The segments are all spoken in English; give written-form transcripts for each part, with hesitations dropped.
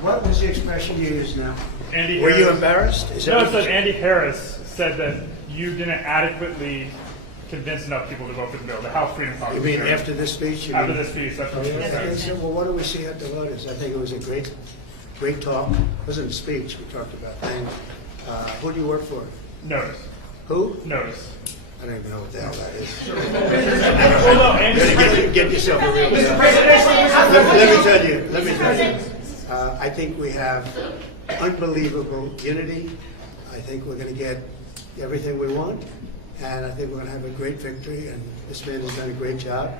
What was the expression you used now? Andy Were Harris, you embarrassed? Is No, that it said Andy Harris said that you didn't adequately convince enough people to vote for the bill, the House Freedom Caucus. You mean after this speech? After this speech, that's what she Okay, said. so, well, what do we see at the voters? I think it was a great talk. It wasn't a speech. We talked about things. Who do you work for? Notice. Who? Notice. I don't even know what the hell that is. Well, no, Andy, Get yourself a real job. Let me tell you. I think we have unbelievable unity. I think we're going to get everything we want, and I think we're going to have a great victory, and this man has done a great job.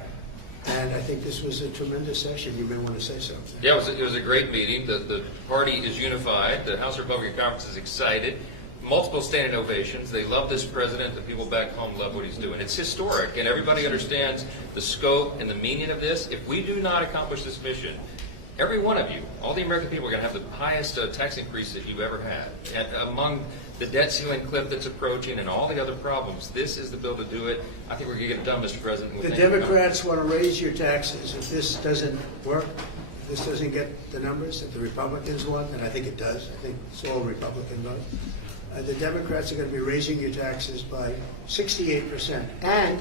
And I think this was a tremendous session. You may want to say something. Yeah, it was a great meeting. The party is unified. The House Republican Conference is excited. Multiple standing ovations. They love this president. The people back home love what he's doing. It's historic, and everybody understands the scope and the meaning of this. If we do not accomplish this mission, every one of you, all the American people are going to have the highest tax increase that you've ever had. And among the debt ceiling cliff that's approaching and all the other problems, this is the bill to do it. I think we're going to get it done, Mr. President. The Democrats want to raise your taxes. If this doesn't work, if this doesn't get the numbers that the Republicans want, and I think it does, I think it's all Republican vote, the Democrats are going to be raising your taxes by 68%. And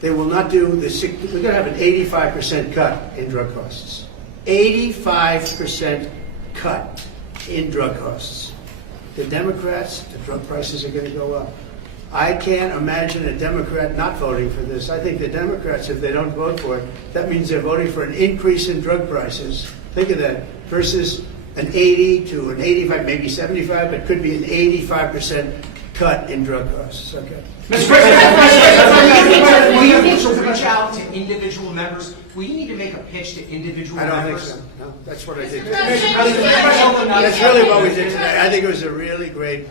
they will not do the, we're going to have an 85% cut in drug costs. 85% cut in drug costs. The Democrats, the drug prices are going to go up. I can't imagine a Democrat not voting for this. I think the Democrats, if they don't vote for it, that means they're voting for an increase in drug prices. Think of that, versus an 80 to an 85, maybe 75, but could be an 85% cut in drug costs. Okay. Mr. President, will you need to reach out to individual members? Will you need to make a pitch to individual I don't think members? so. No, that's what I did. That's That's really what we did today. I think it was a really great.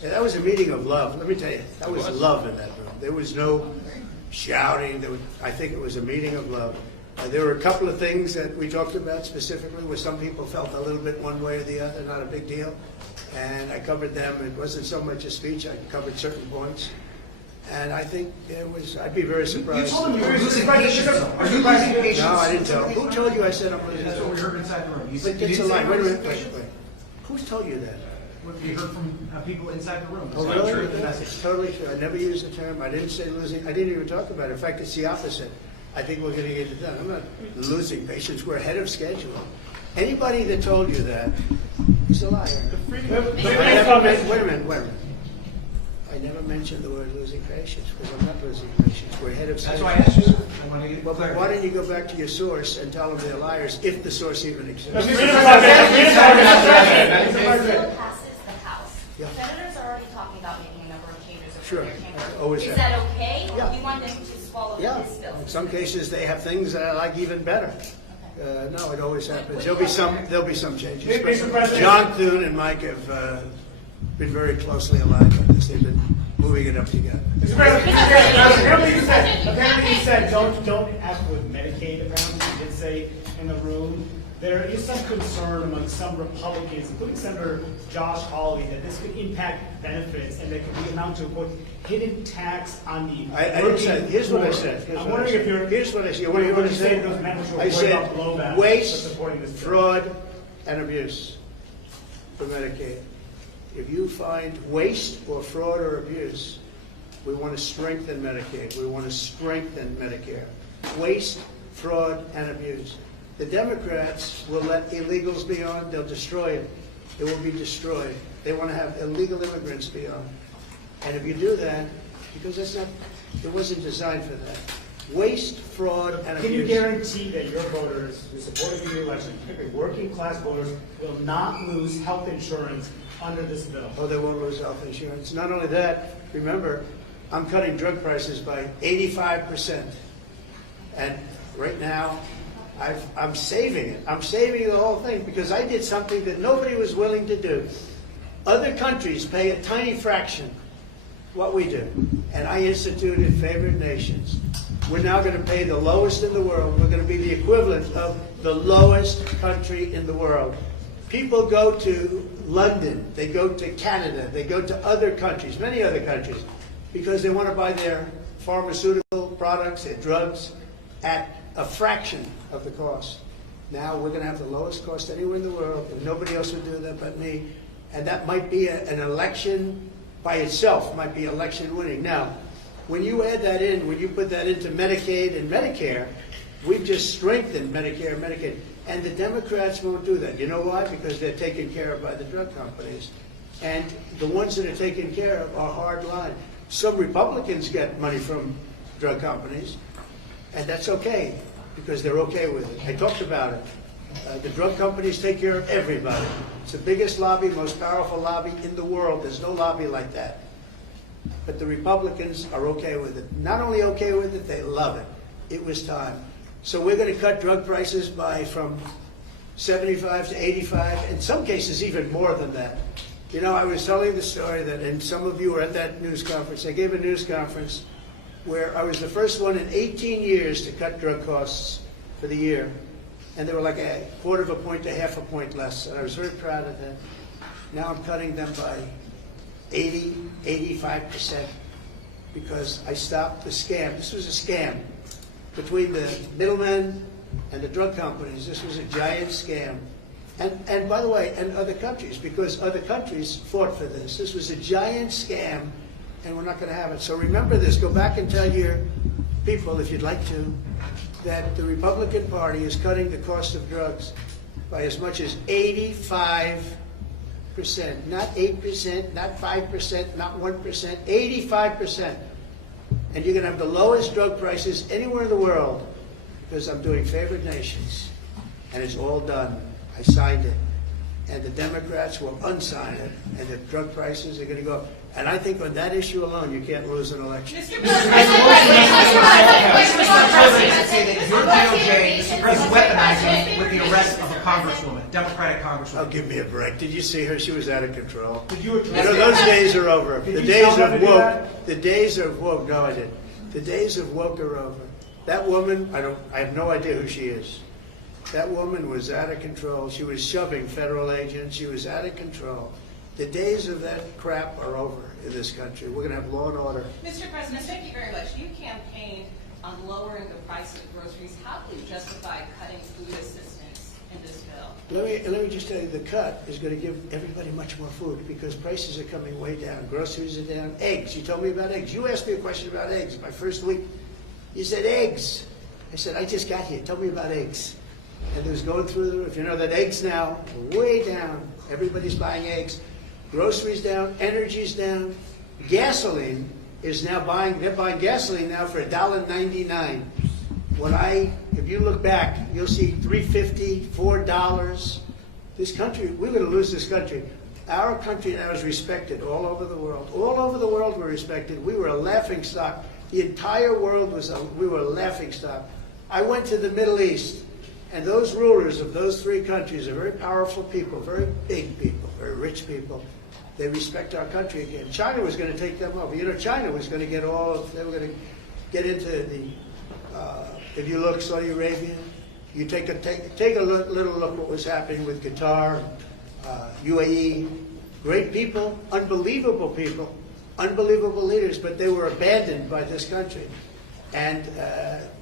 That was a meeting of love. Let me tell you, that was love in that room. There was no shouting. I think it was a meeting of love. There were a couple of things that we talked about specifically where some people felt a little bit one way or the other, not a big deal. And I covered them. It wasn't so much a speech. I covered certain points. And I think there was, I'd be very surprised. You told them you were losing patience. Are you losing patience? No, I didn't tell. Who told you I said I'm losing? That's what we heard inside the room. You But didn't it's a say lie. you Wait a were minute. losing Wait. patience? Who's told you that? What we heard from people inside the room. Oh, That's really? the message. It's totally true. I never used the term. I didn't say losing. I didn't even talk about it. In fact, it's the opposite. I think we're going to get it done. I'm not losing patience. We're ahead of schedule. Anybody that told you that is a liar. Wait a minute. I never mentioned the word losing patience because I'm not losing patience. We're ahead of That's schedule. why I asked you, sir. I want to get Well, clear. why don't you go back to your source and tell them they're liars if the source even exists? It still passes the House. Yeah. Senators are already talking about making a number of changes over Sure. their chamber. Always Is have. that okay? Yeah. Or do you want them to swallow Yeah, this bill? in some cases they have things that I like even better. No, it always happens. There'll be some changes. Mr. President. John Thune and Mike have been very closely aligned on this. They've been moving it up together. Apparently you said don't F with Medicaid. Apparently you did say in the room. There is some concern among some Republicans, including Senator Josh Hawley, that this could impact benefits and there could be amount to a hidden tax on the I didn't say. Here's what I said. I'm wondering if you're. Here's what I said. What do you want to say? Those members were I worried about said blowback waste, for supporting this bill. fraud, and abuse for Medicaid. If you find waste or fraud or abuse, we want to strengthen Medicaid. We want to strengthen Medicare. Waste, fraud, and abuse. The Democrats will let illegals be on. They'll destroy it. It will be destroyed. They want to have illegal immigrants be on. And if you do that, because that's not, it wasn't designed for that. Waste, fraud, and abuse. Can you guarantee that your voters who supported the election, particularly working class voters, will not lose health insurance under this bill? Oh, they won't lose health insurance. Not only that, remember, I'm cutting drug prices by 85%. And right now, I'm saving it. I'm saving the whole thing because I did something that nobody was willing to do. Other countries pay a tiny fraction what we do. And I instituted favored nations. We're now going to pay the lowest in the world. We're going to be the equivalent of the lowest country in the world. People go to London, they go to Canada, they go to other countries, many other countries, because they want to buy their pharmaceutical products, their drugs, at a fraction of the cost. Now we're going to have the lowest cost anywhere in the world, and nobody else would do that but me. And that might be an election by itself, might be election winning. Now, when you add that in, when you put that into Medicaid and Medicare, we've just strengthened Medicare and Medicaid. And the Democrats won't do that. You know why? Because they're taken care of by the drug companies. And the ones that are taken care of are hard line. Some Republicans get money from drug companies, and that's okay, because they're okay with it. I talked about it. The drug companies take care of everybody. It's the biggest lobby, most powerful lobby in the world. There's no lobby like that. But the Republicans are okay with it. Not only okay with it, they love it. It was time. So we're going to cut drug prices from 75 to 85, in some cases even more than that. You know, I was telling the story that, and some of you were at that news conference. I gave a news conference where I was the first one in 18 years to cut drug costs for the year. And they were like a quarter of a point to half a point less. And I was very proud of that. Now I'm cutting them by 80, 85%, because I stopped the scam. This was a scam between the middlemen and the drug companies. This was a giant scam. And by the way, and other countries, because other countries fought for this. This was a giant scam, and we're not going to have it. So remember this. Go back and tell your people, if you'd like to, that the Republican Party is cutting the cost of drugs by as much as 85%. Not 8%, not 5%, not 1%, 85%. And you're going to have the lowest drug prices anywhere in the world, because I'm doing favored nations. And it's all done. I signed it. And the Democrats will unsign it, and the drug prices are going to go up. And I think on that issue alone, you can't lose an election. Mr. President, say that your DOJ is weaponizing with the arrest of a congresswoman, Democratic congresswoman. Oh, give me a break. Did you see her? She was out of control. Did you address You know, those days are over. Did The you days tell them of to do woke. that? The days of woke. No, I didn't. The days of woke are over. That woman, I have no idea who she is. That woman was out of control. She was shoving federal agents. She was out of control. The days of that crap are over in this country. We're going to have law and order. Mr. President, thank you very much. You campaigned on lowering the price of groceries. How do you justify cutting food assistance in this bill? Let me just tell you, the cut is going to give everybody much more food, because prices are coming way down. Groceries are down. Eggs. You told me about eggs. You asked me a question about eggs my first week. You said eggs. I said, I just got here. Tell me about eggs. And it was going through the roof. You know that eggs now are way down. Everybody's buying eggs. Groceries down. Energy's down. Gasoline is now they're buying gasoline now for $1.99. If you look back, you'll see $3.50, $4. This country, we're going to lose this country. Our country now is respected all over the world. All over the world we're respected. We were a laughingstock. The entire world we were a laughingstock. I went to the Middle East, and those rulers of those three countries are very powerful people, very big people, very rich people. They respect our country again. China was going to take them over. You know, China was going to they were going to get into the, if you look, Saudi Arabia, you take a little look what was happening with Qatar, UAE, great people, unbelievable leaders, but they were abandoned by this country. And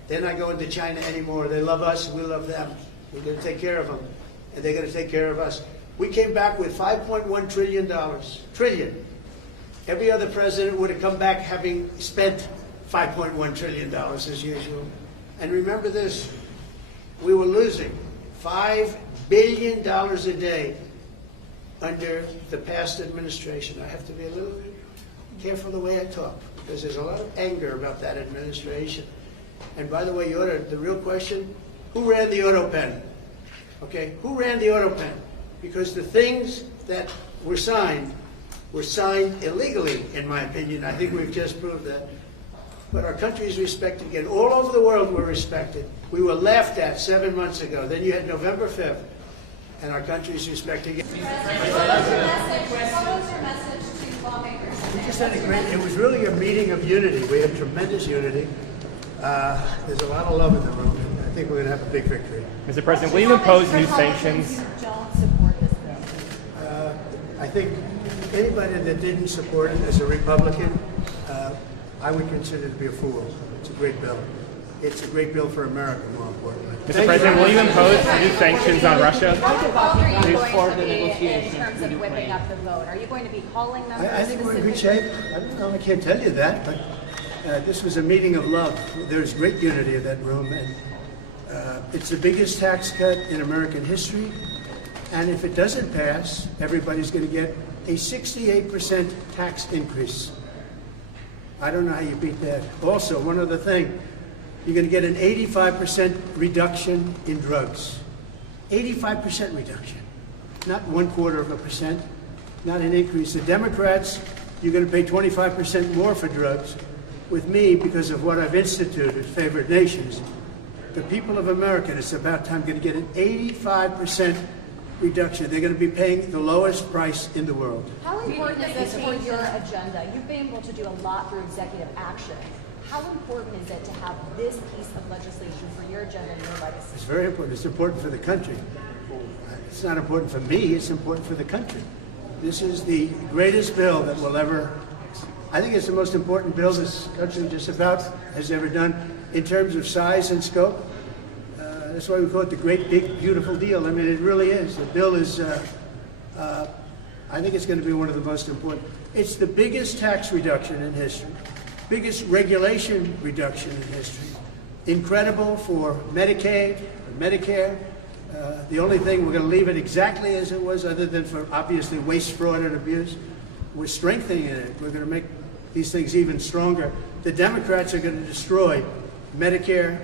they're not going to China anymore. They love us, we love them. We're going to take care of them, and they're going to take care of us. We came back with $5.1 trillion. Trillion. Every other president would have come back having spent $5.1 trillion as usual. And remember this, we were losing $5 billion a day under the past administration. I have to be a little bit careful the way I talk, because there's a lot of anger about that administration. And by the way, the real question, who ran the auto pen? Okay, who ran the auto pen? Because the things that were signed illegally, in my opinion. I think we've just proved that. But our country is respected again. All over the world we're respected. We were laughed at 7 months ago. Then you had November 5th, and our country is respected again. What was your message to lawmakers? We just had it was really a meeting of unity. We had tremendous unity. There's a lot of love in the room. I think we're going to have a big victory. Mr. President, will you impose new sanctions? Don't support this. I think anybody that didn't support it as a Republican, I would consider to be a fool. It's a great bill. it's a great bill for America, more importantly. Mr. President, will you impose new sanctions on Russia? How involved are you going to be in terms of whipping up the vote? Are you going to be calling them? I think we're in good shape. I don't know, I can't tell you that, but this was a meeting of love. There's great unity in that room, and it's the biggest tax cut in American history. And if it doesn't pass, everybody's going to get a 68% tax increase. I don't know how you beat that. Also, one other thing, you're going to get an 85% reduction in drugs. 85% reduction, not 1/4%, not an increase. The Democrats, you're going to pay 25% more for drugs. With me, because of what I've instituted, favored nations, the people of America, it's about time, going to get an 85% reduction. They're going to be paying the lowest price in the world. How important is this for your agenda? You've been able to do a lot through executive action. How important is it to have this piece of legislation for your agenda and your legacy? It's very important. It's important for the country. It's not important for me, it's important for the country. This is the greatest bill that will ever, I think it's the most important bill this country just about has ever done in terms of size and scope. That's why we call it the great, big, beautiful deal. I mean, it really is. The bill is, I think it's going to be one of the most important. It's the biggest tax reduction in history, biggest regulation reduction in history. Incredible for Medicaid, for Medicare. The only thing, we're going to leave it exactly as it was, other than for obviously waste, fraud, and abuse. We're strengthening it. We're going to make these things even stronger. The Democrats are going to destroy Medicare,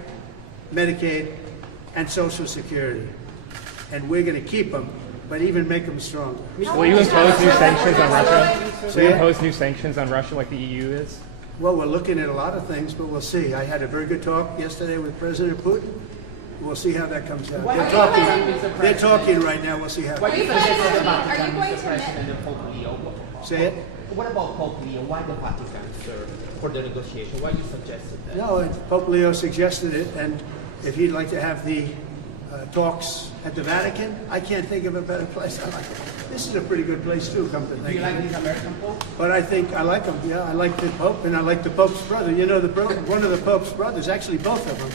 Medicaid, and Social Security. And we're going to keep them, but even make them stronger. Will you impose new sanctions on Russia? Will Say you it? impose new sanctions on Russia like the EU is? Well, we're looking at a lot of things, but we'll see. I had a very good talk yesterday with President Putin. We'll see how that comes out. They're talking right now. We'll see how. Are you going to President and Pope Leo? Say it? What about Pope Leo? Why the Vatican, sir, for the negotiation? Why you suggested that? No, Pope Leo suggested it, and if he'd like to have the talks at the Vatican, I can't think of a better place. I like it. This is a pretty good place too, come to think Do you of like it. this American Pope? But I think I like him. Yeah, I like the Pope, and I like the Pope's brother. You know, one of the Pope's brothers, actually both of them,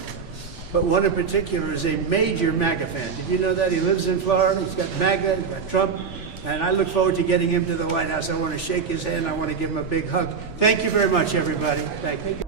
but one in particular is a major MAGA fan. Did you know that? He lives in Florida. He's got MAGA, he's got Trump, and I look forward to getting him to the White House. I want to shake his hand. I want to give him a big hug. Thank you very much, everybody. Thank you.